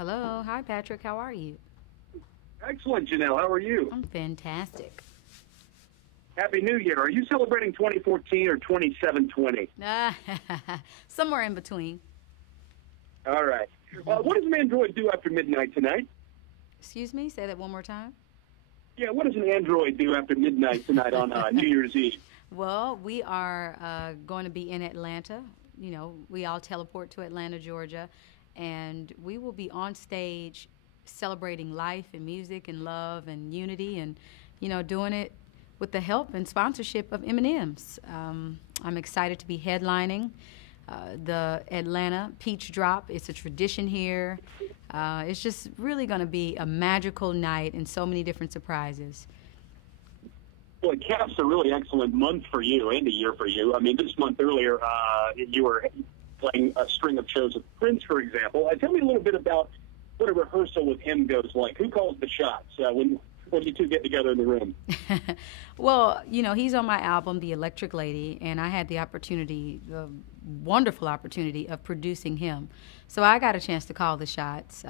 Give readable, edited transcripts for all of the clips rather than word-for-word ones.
Hello. Hi, Patrick. How are you? Excellent, Janelle. How are you? I'm fantastic. Happy New Year. Are you celebrating 2014 or 2720? Somewhere in between. All right. What does an android do after midnight tonight? Excuse me? Say that one more time. Yeah, what does an android do after midnight tonight on New Year's Eve? Well, we are going to be in Atlanta. You know, we all teleport to Atlanta, Georgia, and we will be on stage celebrating life and music and love and unity and, doing it with the help and sponsorship of M&M's. I'm excited to be headlining the Atlanta Peach Drop. It's a tradition here. It's just really going to be a magical night and so many different surprises. Well, it caps a really excellent month for you and a year for you. I mean, this month earlier, you were playing a string of shows with Prince, for example. Tell me a little bit about what a rehearsal with him goes like. Who calls the shots when you two get together in the room? Well, he's on my album, The Electric Lady, and I had the opportunity, the wonderful opportunity of producing him. So I got a chance to call the shots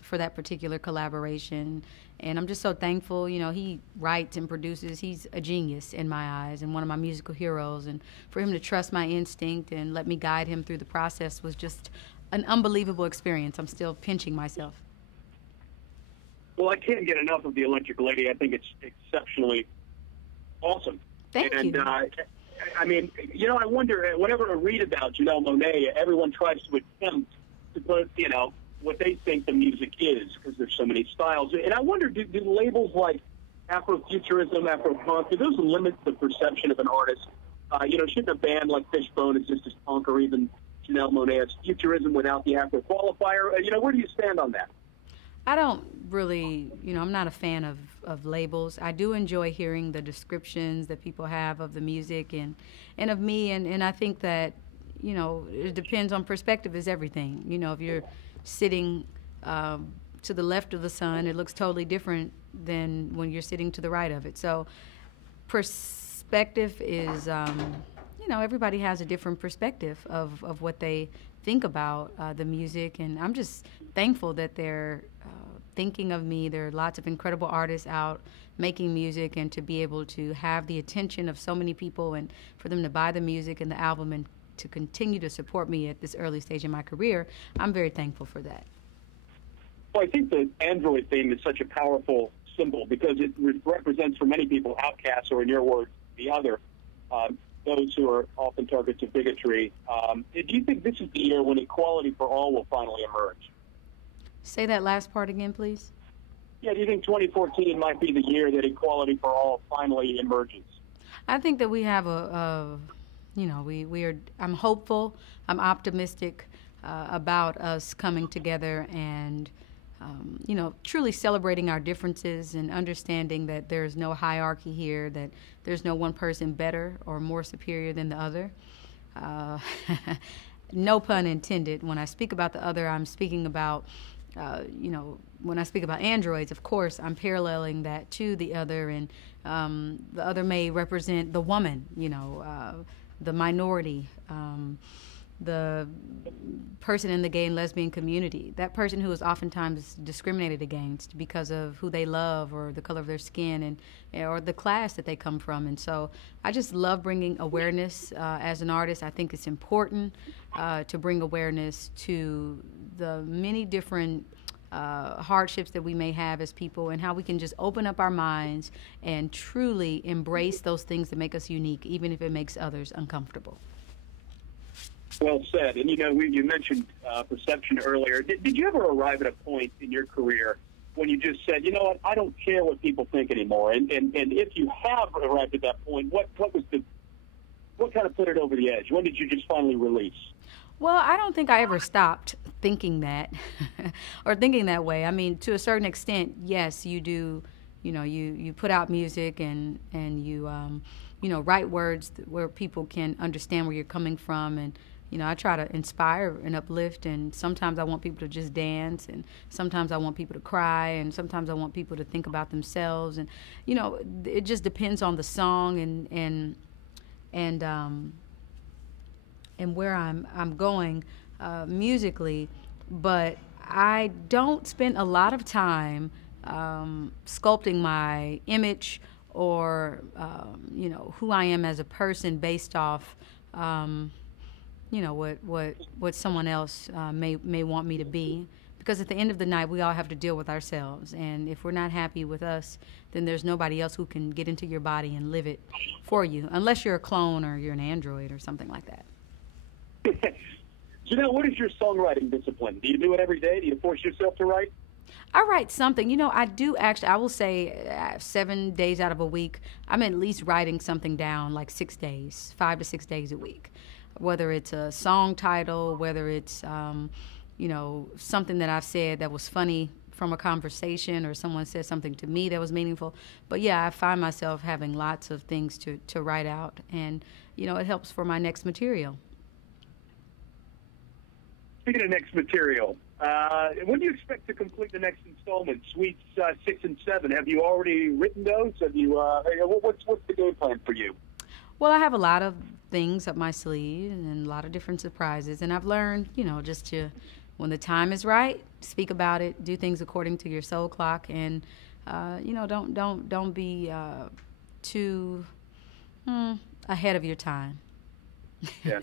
for that particular collaboration. And I'm just so thankful. He writes and produces. He's a genius in my eyes and one of my musical heroes. And for him to trust my instinct and let me guide him through the process was just an unbelievable experience. I'm still pinching myself. Well, I can't get enough of The Electric Lady. I think it's exceptionally awesome. Thank you. I mean, I wonder, whenever I read about Janelle Monae, everyone tries to attempt to put, what they think the music is, because there's so many styles. And I wonder, do labels like Afrofuturism, Afropunk, do those limit the perception of an artist? Shouldn't a band like Fishbone exist as punk, or even Janelle Monae as futurism without the Afro qualifier? Where do you stand on that? I don't really, I'm not a fan of labels. I do enjoy hearing the descriptions that people have of the music and of me. And I think that, it depends on perspective is everything. If you're sitting to the left of the sun, it looks totally different than when you're sitting to the right of it. So perspective is, everybody has a different perspective of what they think about the music. And I'm just thankful that they're thinking of me. There are lots of incredible artists out making music, and to be able to have the attention of so many people and for them to buy the music and the album and to continue to support me at this early stage in my career, I'm very thankful for that. Well, I think the Android theme is such a powerful symbol because it represents for many people outcasts, or in your words, the other, those who are often targets of bigotry. Do you think this is the year when equality for all will finally emerge? Say that last part again, please. Yeah, do you think 2014 might be the year that equality for all finally emerges? I think that we have we are. I'm hopeful. I'm optimistic about us coming together and, truly celebrating our differences and understanding that there's no hierarchy here, that there's no one person better or more superior than the other. No pun intended. When I speak about the other, I'm speaking about, when I speak about androids, of course, I'm paralleling that to the other, and the other may represent the woman, the minority, the person in the gay and lesbian community, that person who is oftentimes discriminated against because of who they love or the color of their skin or the class that they come from. And so I just love bringing awareness as an artist. I think it's important to bring awareness to the many different hardships that we may have as people, and how we can just open up our minds and truly embrace those things that make us unique, even if it makes others uncomfortable. Well said. And, you mentioned perception earlier. Did you ever arrive at a point in your career when you just said, you know what, I don't care what people think anymore? And if you have arrived at that point, what kind of put it over the edge? When did you just finally release? Well, I don't think I ever stopped thinking that or thinking that way. I mean, to a certain extent, yes, you do. You put out music and you write words where people can understand where you're coming from. And, I try to inspire and uplift. And sometimes I want people to just dance. And sometimes I want people to cry. And sometimes I want people to think about themselves. And, it just depends on the song and where I'm going musically. But I don't spend a lot of time sculpting my image or who I am as a person based off what someone else may want me to be. Because at the end of the night, we all have to deal with ourselves. And if we're not happy with us, then there's nobody else who can get into your body and live it for you, unless you're a clone or you're an android or something like that. Janelle, what is your songwriting discipline? Do you do it every day? Do you force yourself to write? I write something. I do actually, I will say 7 days out of a week, I'm at least writing something down like 6 days, 5 to 6 days a week. Whether it's a song title, whether it's, something that I've said that was funny from a conversation, or someone said something to me that was meaningful. But yeah, I find myself having lots of things to write out, and, it helps for my next material. Speaking of next material, when do you expect to complete the next installment, Suites 6 and 7? Have you already written those? Have you? What's the game plan for you? Well, I have a lot of things up my sleeve and a lot of different surprises, and I've learned, just to, when the time is right, speak about it, do things according to your soul clock, and don't be too ahead of your time. Yeah.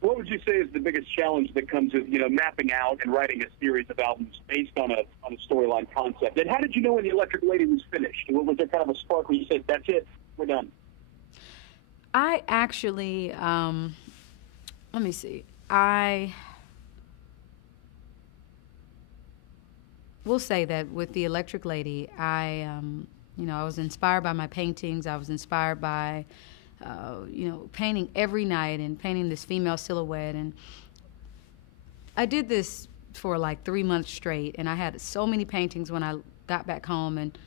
What would you say is the biggest challenge that comes with, mapping out and writing a series of albums based on a storyline concept? And how did you know when The Electric Lady was finished? Was there kind of a spark where you said, that's it, we're done? I actually, let me see. I will say that with The Electric Lady, I was inspired by my paintings. I was inspired by painting every night and painting this female silhouette. And I did this for like 3 months straight, and I had so many paintings when I got back home, and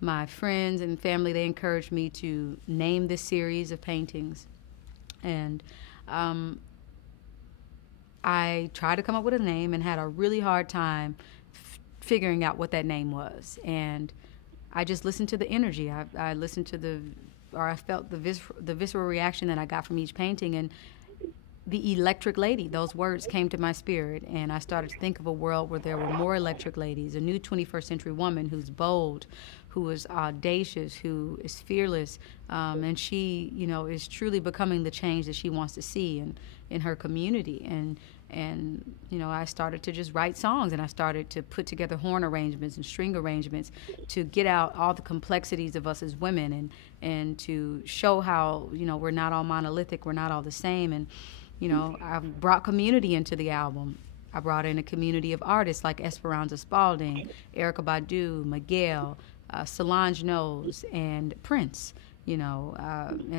my friends and family, they encouraged me to name this series of paintings. And I tried to come up with a name and had a really hard time figuring out what that name was. And I just listened to the energy. I listened to I felt the visceral reaction that I got from each painting, and the Electric Lady, those words came to my spirit, and I started to think of a world where there were more electric ladies, a new 21st century woman who's bold, who is audacious, who is fearless, and she, is truly becoming the change that she wants to see in her community. And I started to just write songs, and I started to put together horn arrangements and string arrangements to get out all the complexities of us as women, and to show how, we're not all monolithic, we're not all the same. And, I brought community into the album. I brought in a community of artists like Esperanza Spalding, Erykah Badu, Miguel, Solange Knowles, and Prince. And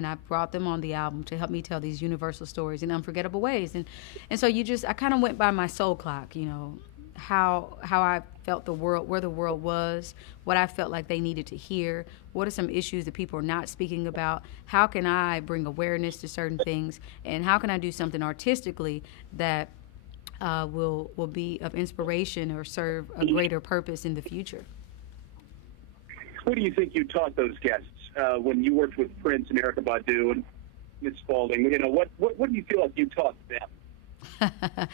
I brought them on the album to help me tell these universal stories in unforgettable ways. And so I kind of went by my soul clock, how I felt the world, where the world was, what I felt like they needed to hear, what are some issues that people are not speaking about, how can I bring awareness to certain things, and how can I do something artistically that will be of inspiration or serve a greater purpose in the future. What do you think you taught those guests when you worked with Prince and Erykah Badu and Miss Spalding? What do you feel like you taught them?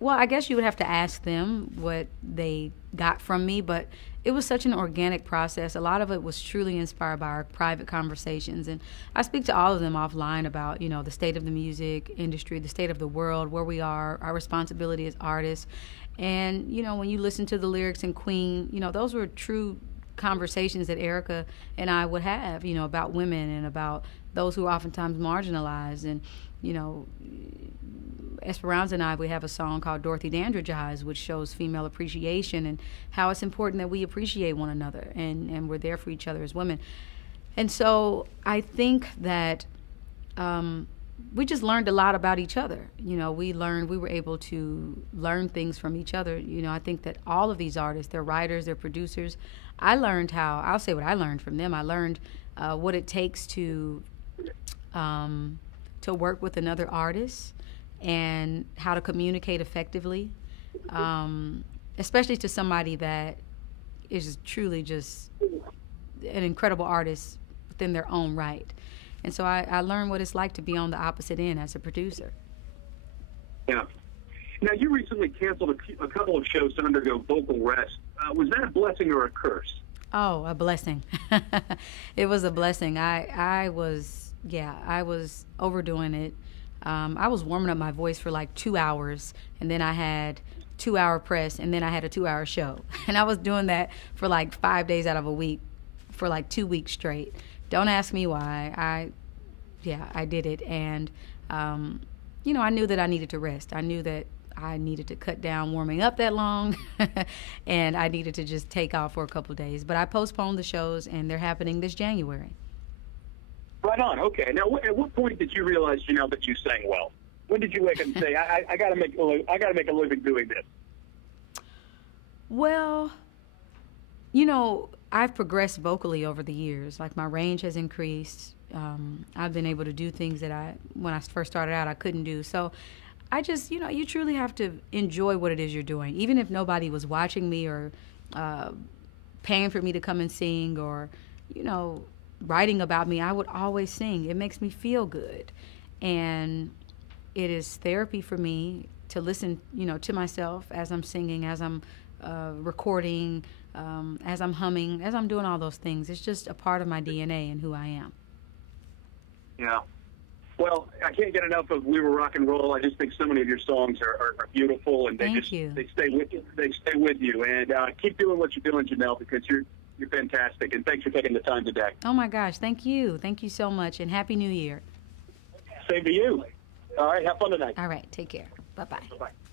Well, I guess you would have to ask them what they got from me, but it was such an organic process. A lot of it was truly inspired by our private conversations, and I speak to all of them offline about, the state of the music industry, the state of the world, where we are, our responsibility as artists. And, when you listen to the lyrics in Queen, those were true conversations that Erykah and I would have, about women and about those who are oftentimes marginalized. And, Esperanza and I, we have a song called Dorothy Dandridge Eyes, which shows female appreciation and how it's important that we appreciate one another and we're there for each other as women. And so I think that we just learned a lot about each other. We were able to learn things from each other. I think that all of these artists, they're writers, they're producers. I'll say what I learned from them. I learned what it takes to work with another artist and how to communicate effectively, especially to somebody that is truly just an incredible artist within their own right. And so I learned what it's like to be on the opposite end as a producer. Yeah. Now, you recently canceled a couple of shows to undergo vocal rest. Was that a blessing or a curse? Oh, a blessing. It was a blessing. I was overdoing it. I was warming up my voice for like 2 hours, and then I had 2-hour press, and then I had a 2-hour show. And I was doing that for like 5 days out of a week for like 2 weeks straight. Don't ask me why. I did it. And, I knew that I needed to rest. I knew that I needed to cut down warming up that long, and I needed to just take off for a couple of days. But I postponed the shows, and they're happening this January. Right on. Okay. Now, at what point did you realize, Janelle, that you sang well? When did you wake up and say, I got to make a living doing this? Well, I've progressed vocally over the years. Like, my range has increased. I've been able to do things that when I first started out, I couldn't do. So I just, you truly have to enjoy what it is you're doing. Even if nobody was watching me or paying for me to come and sing or, writing about me, I would always sing. It makes me feel good. And it is therapy for me to listen, to myself as I'm singing, as I'm recording, as I'm humming, as I'm doing all those things. It's just a part of my DNA and who I am. Yeah. Well, I can't get enough of We Were Rock and Roll. I just think so many of your songs are beautiful, and they stay with you. They stay with you. And keep doing what you're doing, Janelle, because you're fantastic. And thanks for taking the time today. Oh my gosh, thank you. Thank you so much, and Happy New Year. Same to you. All right, have fun tonight. All right, take care. Bye-bye. Bye-bye.